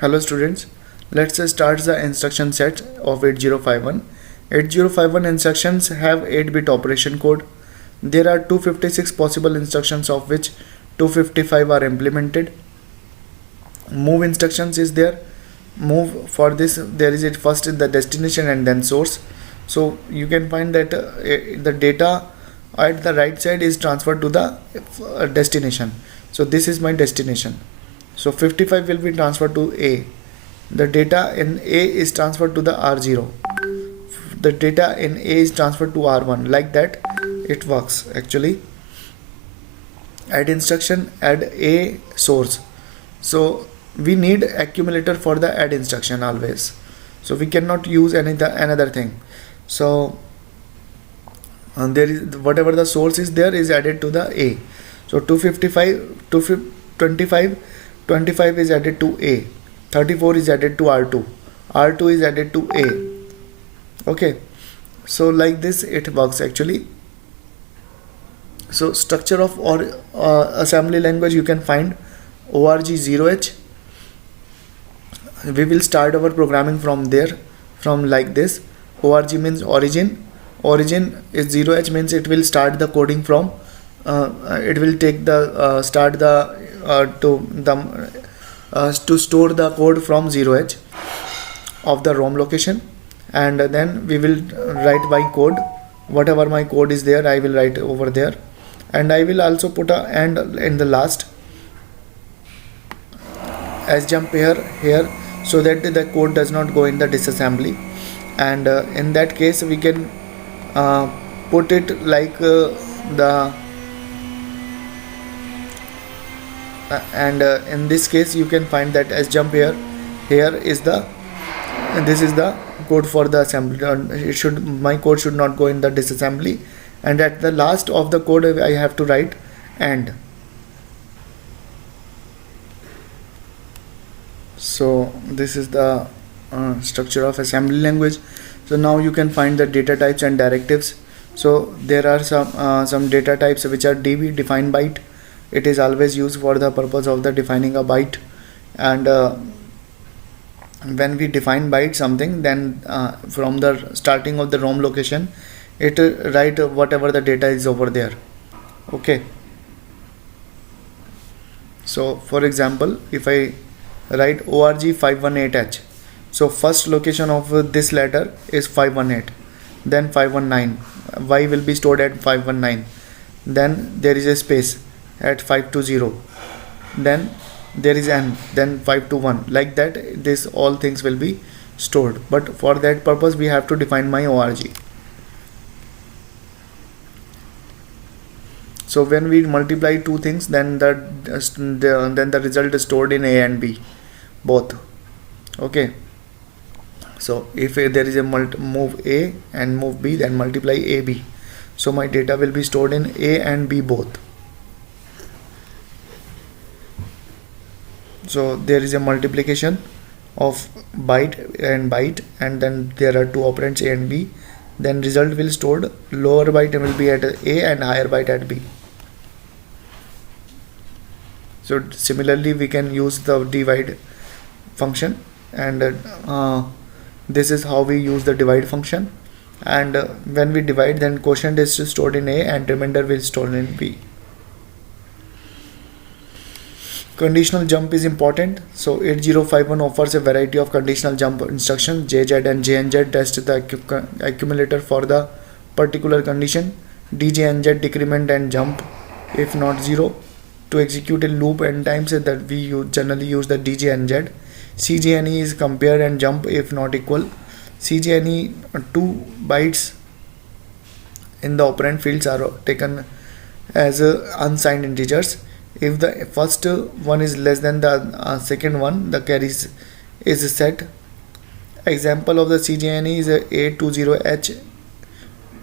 Hello students, let's start the instruction set of 8051. 8051 instructions have 8-bit operation code. There are 256 possible instructions, of which 255 are implemented. Move instructions is there. Move, for this there is it first in the destination and then source. So you can find that the data at the right side is transferred to the destination. So this is my destination. So 55 will be transferred to A. The data in A is transferred to the R0. The data in A is transferred to R1. Like that it works actually. Add instruction, add A source. So we need accumulator for the add instruction always. So we cannot use another thing. So there is whatever the source is there is added to the A. So 25 is added to A. 34 is added to R2. R2 is added to A. Okay. So like this it works actually. So structure of or assembly language you can find org0h. We will start our programming from there, from like this. Org means origin. Origin is 0h means it will start the coding from it will take the start the to store the code from 0h of the ROM location, and then we will write my code. Whatever my code is there I will write over there, and I will also put a and in the last sjump here so that the code does not go in the disassembly. And in that case we can put it like in this case you can find that sjump here is the, this is the code for the assembly. My code should not go in the disassembly, and at the last of the code I have to write and. So this is the structure of assembly language. So now you can find the data types and directives. So there are some data types which are DB, defined byte. It is always used for the purpose of the defining a byte, and when we define byte something, then from the starting of the ROM location it write whatever the data is over there. Okay. So for example, if I write org518h, so first location of this letter is 518, then 519, y will be stored at 519, then there is a space at 520, then there is n, then 521. Like that this all things will be stored, but for that purpose we have to define my org. So when we multiply two things, then the result is stored in A and B both. Okay. So if there is a move A and move B, then multiply AB. So my data will be stored in A and B both. So there is a multiplication of byte, and then there are two operands A and B. Then result will stored, lower byte will be at A and higher byte at B. So similarly we can use the divide function, and this is how we use the divide function. And when we divide, then quotient is stored in A and remainder will stored in B. Conditional jump is important. So 8051 offers a variety of conditional jump instructions. JZ and JNZ test the accumulator for the particular condition. DJNZ decrement and jump if not 0. To execute a loop n times that we generally use the DJNZ. CJNE is compare and jump if not equal. CJNE 2 bytes in the operand fields are taken as unsigned integers. If the first one is less than the second one, the carries is set. Example of the CJNE is A20H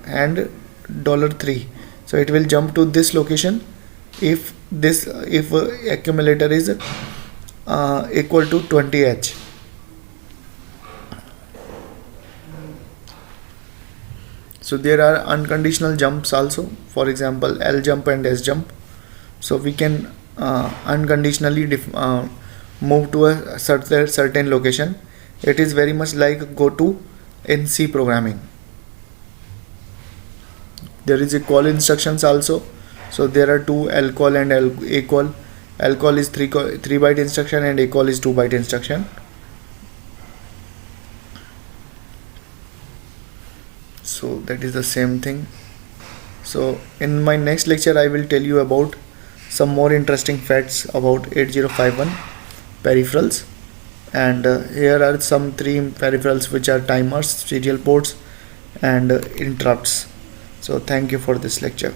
and $3. So it will jump to this location if accumulator is equal to 20H. So there are unconditional jumps also. For example, L jump and S jump. So we can unconditionally move to a certain location. It is very much like go to in C programming. There is a call instructions also. So there are two lcall and acall. Lcall is 3 byte instruction and acall is 2 byte instruction. So that is the same thing. So in my next lecture I will tell you about some more interesting facts about 8051 peripherals, and here are some three peripherals which are timers, serial ports, and interrupts. So thank you for this lecture.